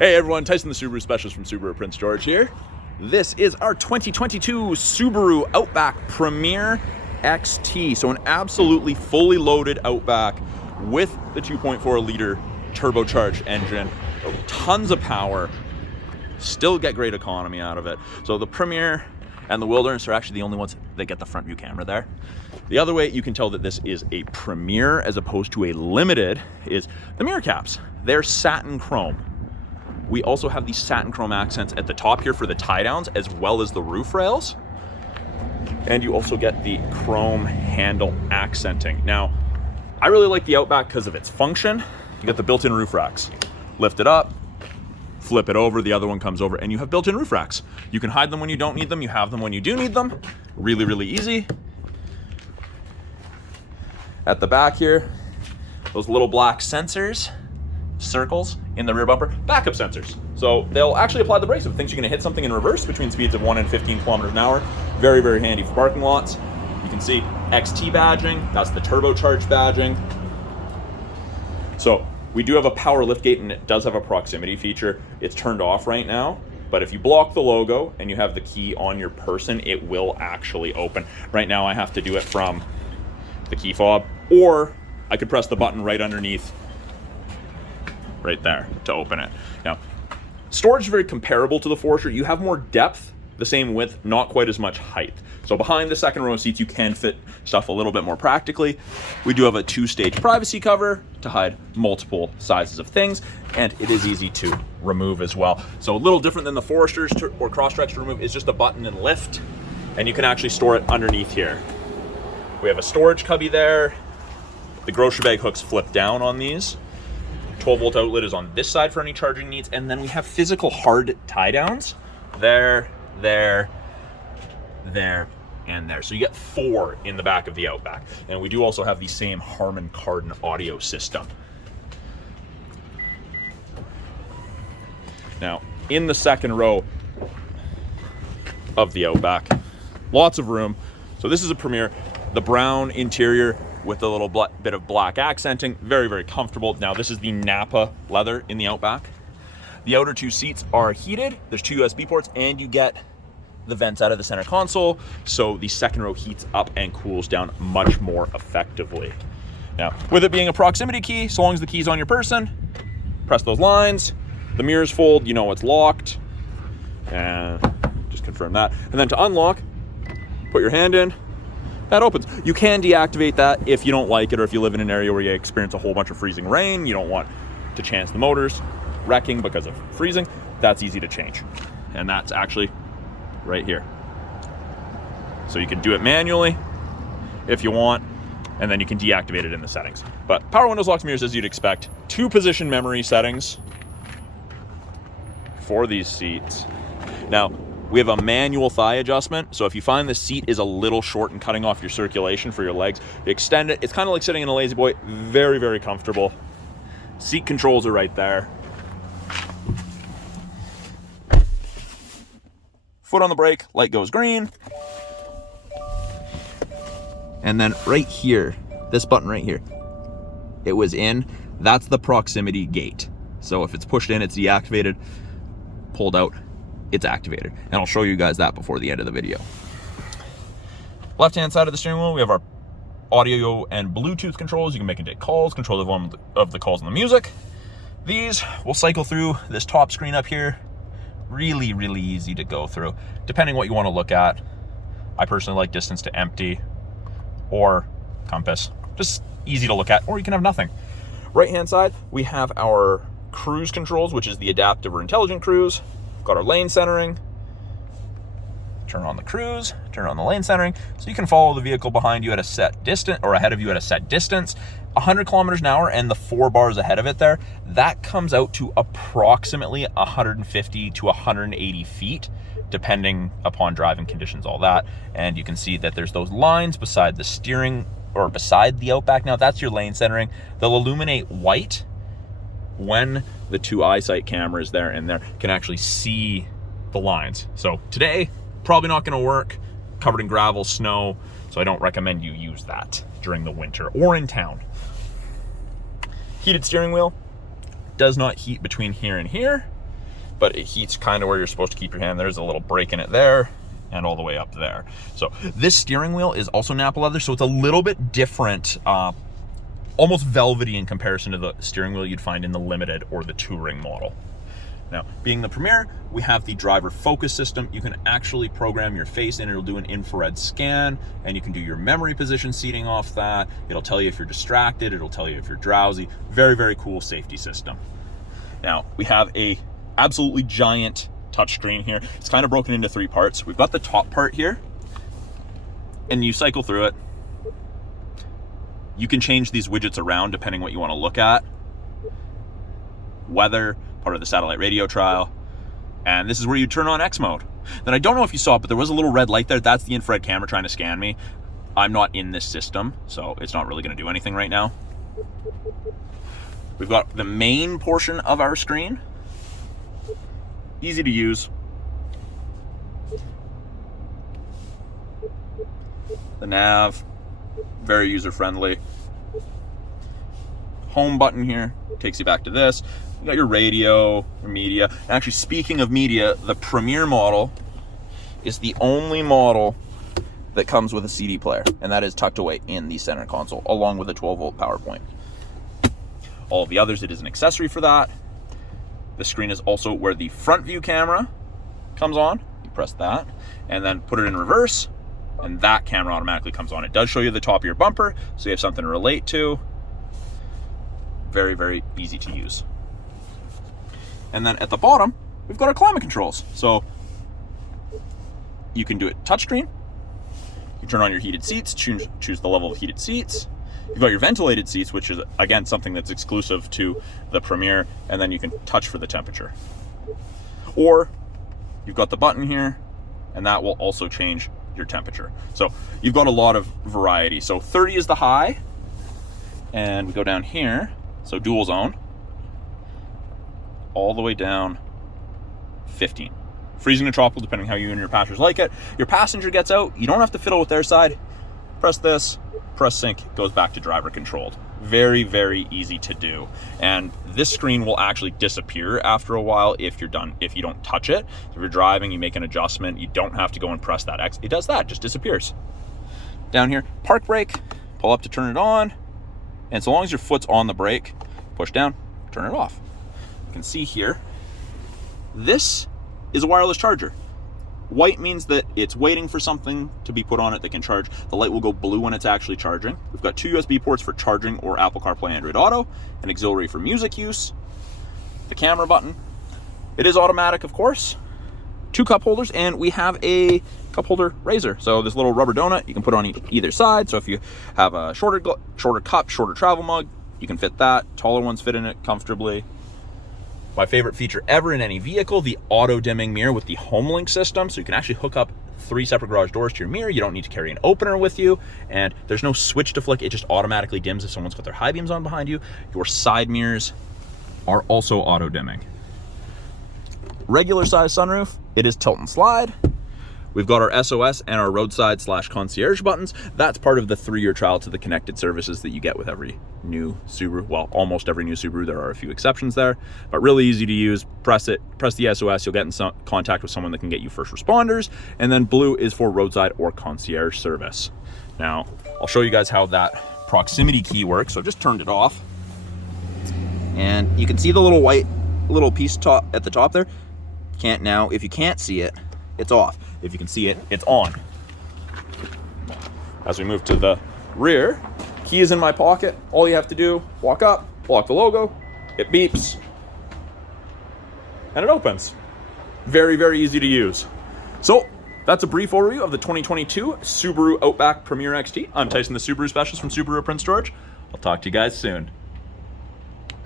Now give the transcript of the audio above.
Hey everyone, Tyson the Subaru Specialist from Subaru Prince George here. This is our 2022 Subaru Outback Premier XT. So an absolutely fully loaded Outback with the 2.4 liter turbocharged engine. So tons of power, still get great economy out of it. So the Premier and the Wilderness are actually the only ones that get the front view camera there. The other way you can tell that this is a Premier as opposed to a Limited is the mirror caps. They're satin chrome. We also have these satin chrome accents at the top here for the tie downs as well as the roof rails. And you also get the chrome handle accenting. Now, I really like the Outback because of its function. You get the built-in roof racks. Lift it up, flip it over, the other one comes over, and you have built-in roof racks. You can hide them when you don't need them, you have them when you do need them. Really, really easy. At the back here, those little black sensors, circles in the rear bumper, backup sensors. So they'll actually apply the brakes if it thinks you're gonna hit something in reverse between speeds of 1 and 15 kilometers an hour. Very, very handy for parking lots. You can see XT badging, that's the turbocharged badging. So we do have a power lift gate and it does have a proximity feature. It's turned off right now, but if you block the logo and you have the key on your person, it will actually open. Right now I have to do it from the key fob, or I could press the button right underneath right there to open it. Now, storage is very comparable to the Forester. You have more depth, the same width, not quite as much height. So behind the second row of seats, you can fit stuff a little bit more practically. We do have a 2-stage privacy cover to hide multiple sizes of things, and it is easy to remove as well. So a little different than the Foresters or Crosstreks to remove is just a button and lift, and you can actually store it underneath here. We have a storage cubby there. The grocery bag hooks flip down on these. 12-volt outlet is on this side for any charging needs, and then we have physical hard tie downs there, there, there, and there. So you get 4 in the back of the Outback, and we do also have the same Harman Kardon audio system. Now, in the second row of the Outback, lots of room. So this is a Premier, the brown interior with a little bit of black accenting, very, very comfortable. Now this is the Napa leather in the Outback. The outer 2 seats are heated. There's 2 USB ports, and you get the vents out of the center console, so the second row heats up and cools down much more effectively. Now, with it being a proximity key, so long as the key's on your person, press those lines, the mirrors fold, you know it's locked, and just confirm that. And then to unlock, put your hand in, that opens. You can deactivate that if you don't like it, or if you live in an area where you experience a whole bunch of freezing rain, you don't want to chance the motors wrecking because of freezing. That's easy to change. And that's actually right here. So you can do it manually if you want, and then you can deactivate it in the settings. But power windows, locks, mirrors as you'd expect. 2 position memory settings for these seats. Now, we have a manual thigh adjustment, so if you find the seat is a little short and cutting off your circulation for your legs, you extend it. It's kind of like sitting in a lazy boy. Very, very comfortable. Seat controls are right there. Foot on the brake, light goes green. And then right here, this button right here, it was in, that's the proximity gate. So if it's pushed in, it's deactivated, pulled out, it's activated. And I'll show you guys that before the end of the video. Left-hand side of the steering wheel, we have our audio and Bluetooth controls. You can make and take calls, control the volume of the calls and the music. These will cycle through this top screen up here. Really, really easy to go through, depending what you want to look at. I personally like distance to empty or compass. Just easy to look at, or you can have nothing. Right-hand side, we have our cruise controls, which is the adaptive or intelligent cruise. Got our lane centering, turn on the cruise, turn on the lane centering, so you can follow the vehicle behind you at a set distance, or ahead of you at a set distance. 100 kilometers an hour, and the 4 bars ahead of it there, that comes out to approximately 150 to 180 feet, depending upon driving conditions, all that. And you can see that there's those lines beside the steering, or beside the Outback. Now that's your lane centering. They'll illuminate white when the 2 eyesight cameras there and there can actually see the lines. So today, probably not gonna work, covered in gravel, snow, so I don't recommend you use that during the winter or in town. Heated steering wheel, does not heat between here and here. but it heats kind of where you're supposed to keep your hand. There's a little break in it there and all the way up there. So this steering wheel is also Nappa leather, so it's a little bit different, almost velvety in comparison to the steering wheel you'd find in the Limited or the Touring model. Now, being the Premier, we have the driver focus system. You can actually program your face and it'll do an infrared scan, and you can do your memory position seating off that. It'll tell you if you're distracted, it'll tell you if you're drowsy. Very, very cool safety system. Now, we have a absolutely giant touchscreen here. It's kind of broken into 3 parts. We've got the top part here, and you cycle through it. You can change these widgets around depending what you want to look at. Weather, part of the satellite radio trial, and this is where you turn on X mode. Then I don't know if you saw it, but there was a little red light there. That's the infrared camera trying to scan me. I'm not in this system, so it's not really going to do anything right now. We've got the main portion of our screen. Easy to use. The nav, very user-friendly. Home button here takes you back to this. You got your radio, your media. And actually, speaking of media, the Premier model is the only model that comes with a CD player, and that is tucked away in the center console, along with a 12-volt power point. All of the others, it is an accessory for that. The screen is also where the front view camera comes on. You press that, and then put it in reverse, and that camera automatically comes on. It does show you the top of your bumper, so you have something to relate to. Very, very easy to use. And then at the bottom, we've got our climate controls. So you can do it touchscreen. You turn on your heated seats, choose the level of heated seats. You've got your ventilated seats, which is, again, something that's exclusive to the Premier, and then you can touch for the temperature. Or you've got the button here, and that will also change your temperature. So you've got a lot of variety. So 30 is the high, and we go down here, so dual zone, all the way down 15. Freezing to tropical, depending how you and your passengers like it. Your passenger gets out, you don't have to fiddle with their side. Press this, press sync, goes back to driver controlled. Very, very easy to do. And this screen will actually disappear after a while if you're done, if you don't touch it. If you're driving, you make an adjustment, you don't have to go and press that X. It does that, just disappears. Down here, park brake, pull up to turn it on. And so long as your foot's on the brake, push down, turn it off. You can see here, this is a wireless charger. White means that it's waiting for something to be put on it that can charge. The light will go blue when it's actually charging. We've got 2 USB ports for charging or Apple CarPlay, Android Auto, an auxiliary for music use, the camera button. It is automatic, of course. 2 cup holders, and we have a cup holder razor. So this little rubber donut you can put on either side. So if you have a shorter cup, shorter travel mug, you can fit that. Taller ones fit in it comfortably. My favorite feature ever in any vehicle, the auto dimming mirror with the HomeLink system. So you can actually hook up 3 separate garage doors to your mirror. You don't need to carry an opener with you, and there's no switch to flick. It just automatically dims if someone's got their high beams on behind you. Your side mirrors are also auto dimming. Regular size sunroof, it is tilt and slide. We've got our SOS and our roadside / concierge buttons. That's part of the 3-year trial to the connected services that you get with every new Subaru. Well, almost every new Subaru. There are a few exceptions there, but really easy to use. Press it, press the SOS. You'll get in contact with someone that can get you first responders. And then blue is for roadside or concierge service. Now, I'll show you guys how that proximity key works. So I've just turned it off. And you can see the little white piece at the top there. Can't now. If you can't see it, it's off. If you can see it, it's on. As we move to the rear, key is in my pocket. All you have to do, walk up, block the logo, it beeps, and it opens. Very, very easy to use. So that's a brief overview of the 2022 Subaru Outback Premier XT. I'm Tyson, the Subaru specialist from Subaru Prince George. I'll talk to you guys soon.